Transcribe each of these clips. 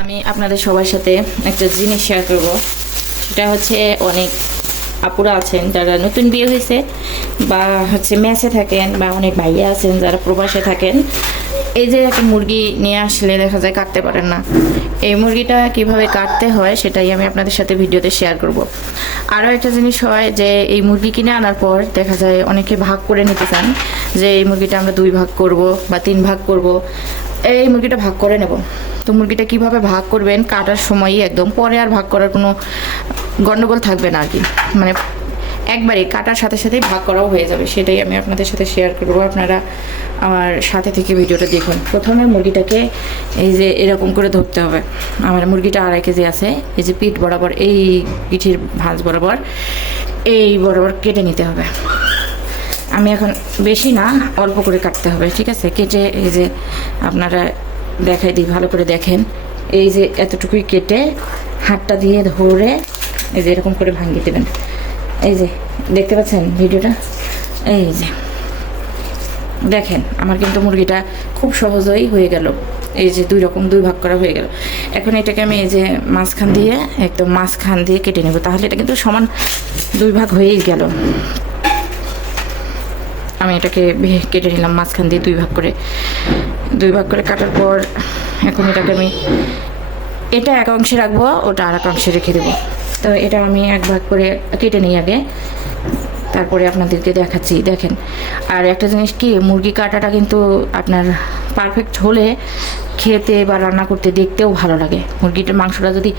আমি আপনাদের সবার সাথে একটা জিনিস শেয়ার করব। সেটা হচ্ছে অনেক আপুরা আছেন যারা নতুন বিয়ে হয়েছে বা হচ্ছে মেসে থাকেন, বা অনেক ভাইয়া আছেন যারা প্রবাসে থাকেন। এই যে একটা মুরগি নিয়ে আসলে দেখা যায় কাটতে পারেন না। এই মুরগিটা কিভাবে কাটতে হয় সেটাই আমি আপনাদের সাথে ভিডিওতে শেয়ার করব। আরও একটা জিনিস হয় যে এই মুরগি কিনে আনার পর দেখা যায় অনেকে ভাগ করে নিতে চান, যে এই মুরগিটা আমরা 2 ভাগ করব বা 3 ভাগ করব। এই মুরগিটা ভাগ করে নেব। তো মুরগিটা কিভাবে ভাগ করবেন কাটার সময়ই একদম, পরে আর ভাগ করার কোনো গন্ডগোল থাকবে না আর কি, মানে একবারে কাটার সাথে সাথেই ভাগ করাও হয়ে যাবে। সেটাই আমি আপনাদের সাথে শেয়ার করবো। আপনারা আমার সাথে থেকে ভিডিওটা দেখুন। প্রথমে মুরগিটাকে এই যে এরকম করে ধরতে হবে। আমার মুরগিটা 2.5 কেজি আছে। এই যে পিঠ বরাবর, এই পিঠের ভাঁজ বরাবর, এই বরাবর কেটে নিতে হবে। আমি এখন বেশি না, অল্প করে কাটতে হবে, ঠিক আছে? কেটে এই যে আপনারা দেখাই দিই, ভালো করে দেখেন। এই যে এতটুকুই কেটে হাতটা দিয়ে ধরে এই যে এরকম করে ভাঙিয়ে দেবেন। এই যে দেখতে পাচ্ছেন ভিডিওটা, এই যে দেখেন আমার কিন্তু মুরগিটা খুব সহজেই হয়ে গেল। এই যে 2 ভাগ করা হয়ে গেল। এখন এটাকে আমি এই যে মাঝখান দিয়ে, একদম মাঝখান দিয়ে কেটে নেব, তাহলে এটা কিন্তু সমান 2 ভাগ হয়েই গেল। আমি এটাকে কেটে নিলাম মাঝখান দিয়ে 2 ভাগ করে। 2 ভাগ করে কাটার পর এখন এটাকে আমি এটা এক অংশে রাখবো, ওটা আর এক অংশে রেখে দেবো। তো এটা আমি 1 ভাগ করে কেটে নিই আগে, তারপরে আপনাদেরকে দেখাচ্ছি। দেখেন, আর একটা জিনিস কি, মুরগি কাটাটা কিন্তু আপনার পারফেক্ট হলে খেতে বা রান্না করতে দেখতেও ভালো লাগে। মুরগিটার মাংসটা যদি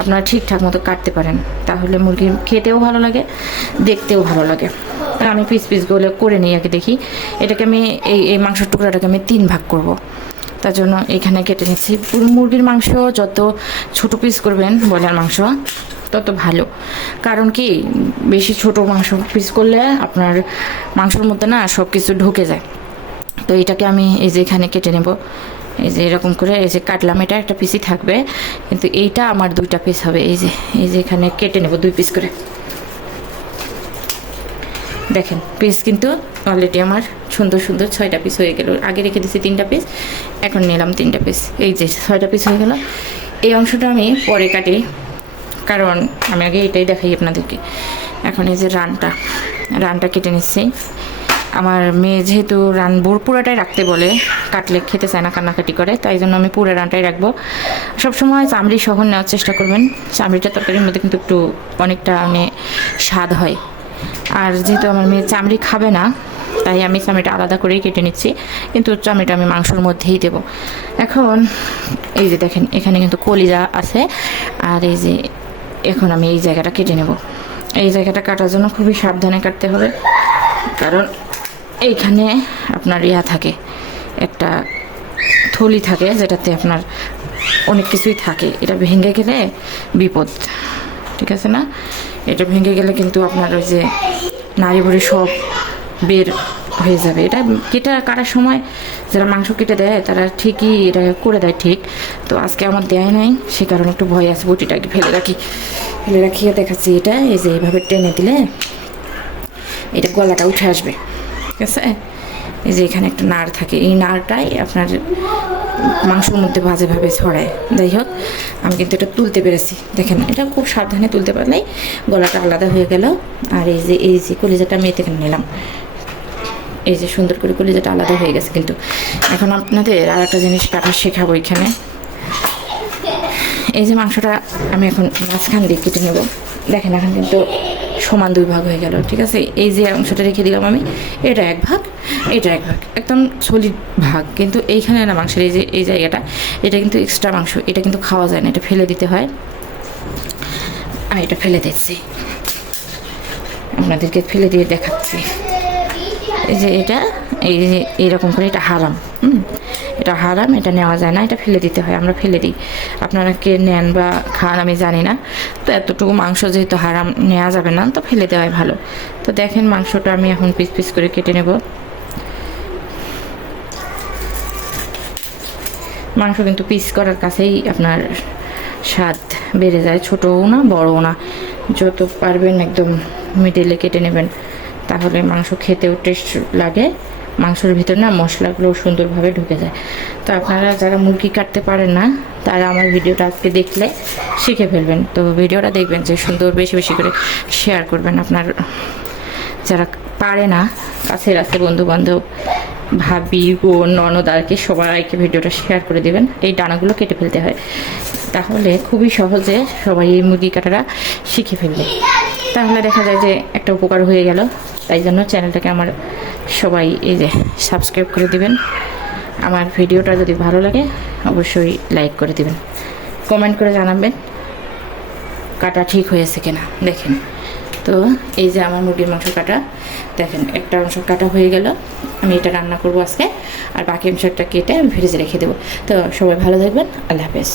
আপনারা ঠিকঠাক মতো কাটতে পারেন তাহলে মুরগি খেতেও ভালো লাগে, দেখতেও ভালো লাগে। আমি পিসগুলো করে নিই আগে, দেখি। এটাকে আমি এই মাংসের টুকরাটাকে আমি 3 ভাগ করব। তার জন্য এখানে কেটে নিচ্ছি। মুরগির মাংস যত ছোট পিস করবেন, ব্রয়লার মাংস, তত ভালো। কারণ কি, বেশি ছোট মাংস পিস করলে আপনার মাংসের মধ্যে না সব কিছু ঢুকে যায়। তো এটাকে আমি এই যে এখানে কেটে নেব। এই যে এরকম করে এই যে কাটলাম, এটা একটা পিসই থাকবে, কিন্তু এইটা আমার 2টা পিস হবে। এই যে এখানে কেটে নেব 2 পিস করে। দেখেন পিস কিন্তু অলরেডি আমার সুন্দর সুন্দর 6টা পিস হয়ে গেল। আগে রেখে দিয়েছি 3টা পিস, এখন নিলাম 3টা পিস। এই যে 6টা পিস হয়ে গেল। এই অংশটা আমি পরে কাটি, কারণ আমি আগে এটাই দেখাই আপনাদেরকে। এখন এই যে রানটা কেটে নিচ্ছি। আমার মেয়ে যেহেতু পুরোটাই রাখতে বলে, কাটলে খেতে চায় না, কান্নাকাটি করে, তাই জন্য আমি পুরো রানটাই রাখবো। সবসময় চামড়ি সহ নেওয়ার চেষ্টা করবেন। চামড়িটা তরকারির মধ্যে কিন্তু একটু অনেকটা স্বাদ হয়। আর যেহেতু আমার মেয়ে চামড়ি খাবে না, তাই আমি চামড়িটা আলাদা করেই কেটে নিচ্ছি, কিন্তু চামড়িটা আমি মাংসর মধ্যেই দেবো। এখন এই যে দেখেন, এখানে কিন্তু কলিজা আছে। আর এই যে এখন আমি এই জায়গাটা কেটে নেব। এই জায়গাটা কাটার জন্য খুবই সাবধানে কাটতে হবে, কারণ এইখানে আপনার থাকে, একটা থলি থাকে, যেটাতে আপনার অনেক কিছুই থাকে। এটা ভেঙে গেলে বিপদ, ঠিক আছে না? এটা ভেঙে গেলে কিন্তু আপনার ওই যে নাড়ি ভুড়ি সব বের হয়ে যাবে। এটা কাটার সময় যারা মাংস কেটে দেয় তারা ঠিকই এটা করে দেয়, ঠিক। তো আজকে আমার দেয় নাই, সে কারণে একটু ভয় আছে। বটিটাকে ফেলে রাখিয়ে দেখাচ্ছি। এটা এই যে এইভাবে টেনে দিলে এটা গলাটা উঠে আসবে, ঠিক আছে? এই যে এখানে একটা নাড় থাকে, এই নাড়টাই আপনার মাংসের মধ্যে বাজেভাবে ছড়ায়। যাই হোক, আমি কিন্তু এটা তুলতে পেরেছি। দেখেন, এটা খুব সাবধানে তুলতে পারলেই গলাটা আলাদা হয়ে গেল। আর এই যে কলিজাটা আমি এতে নিলাম। এই যে সুন্দর করে কলিজাটা আলাদা হয়ে গেছে। কিন্তু এখন আপনাদের আর একটা জিনিস কাটা শেখাবো এখানে। এই যে মাংসটা আমি এখন মাঝখান দিয়ে কেটে নেব। দেখেন, এখন কিন্তু সমান 2 ভাগ হয়ে গেল, ঠিক আছে? এই যে অংশটা রেখে দিলাম আমি, এটা 1 ভাগ, এটা 1 ভাগ, একদম সলিড ভাগ। কিন্তু এইখানে না, মাংসের এই জায়গাটা, এটা কিন্তু এক্সট্রা মাংস, এটা কিন্তু খাওয়া যায় না, এটা ফেলে দিতে হয়। আমি এটা ফেলে দিচ্ছি, আপনাদেরকে ফেলে দিয়ে দেখাচ্ছি। এই যে এটা এই যে এইরকম করে, এটা হারাম। এটা হারাম, এটা নেওয়া যায় না, এটা ফেলে দিতে হয়। আমরা ফেলে দিই, আপনারা কে নেন বা খান আমি জানি না। তো এতটুকু মাংস যেহেতু হারাম, নেওয়া যাবে না, তো ফেলে দেওয়াই ভালো। তো দেখেন, মাংসটা আমি এখন পিস পিস করে কেটে নেব। মাংস কিন্তু পিস করার কাছেই আপনার স্বাদ বেড়ে যায়, ছোটও না বড়ও না। যত পারবেন একদম মিডিলে কেটে নেবেন, তাহলে মাংস খেতেও টেস্ট লাগে মাংসের ভিতর না মশলাগুলো সুন্দরভাবে ঢুকে যায়। তো আপনারা যারা মুরগি কাটতে পারেন না তারা আমার ভিডিওটা আজকে দেখলে শিখে ফেলবেন। তো ভিডিওটা দেখবেন যে সুন্দর, বেশি বেশি করে শেয়ার করবেন। আপনার যারা পারে না, কাছের আছে বন্ধুবান্ধব, ভাবি, বোন, ননদ আর কি, সবাইকে ভিডিওটা শেয়ার করে দেবেন। এই ডানাগুলো কেটে ফেলতে হয়, তাহলে খুবই সহজে সবাই এই মুরগি কাটারা শিখে ফেলবে। তাহলে দেখা যায় যে একটা উপকার হয়ে গেল। তাই জন্য চ্যানেলটাকে আমার সবাই এই যে সাবস্ক্রাইব করে দিবেন। আমার ভিডিওটা যদি ভালো লাগে অবশ্যই লাইক করে দিবেন, কমেন্ট করে জানাবেন কাটা ঠিক হয়েছে কিনা। দেখেন, তো এই যে আমার মুরগির মাংস কাটা, দেখেন একটা অংশ কাটা হয়ে গেল। আমি এটা রান্না করবো আজকে, আর বাকি অংশটা কেটে আমি ফ্রিজে রেখে দেবো। তো সবাই ভালো থাকবেন, আল্লাহ হাফেজ।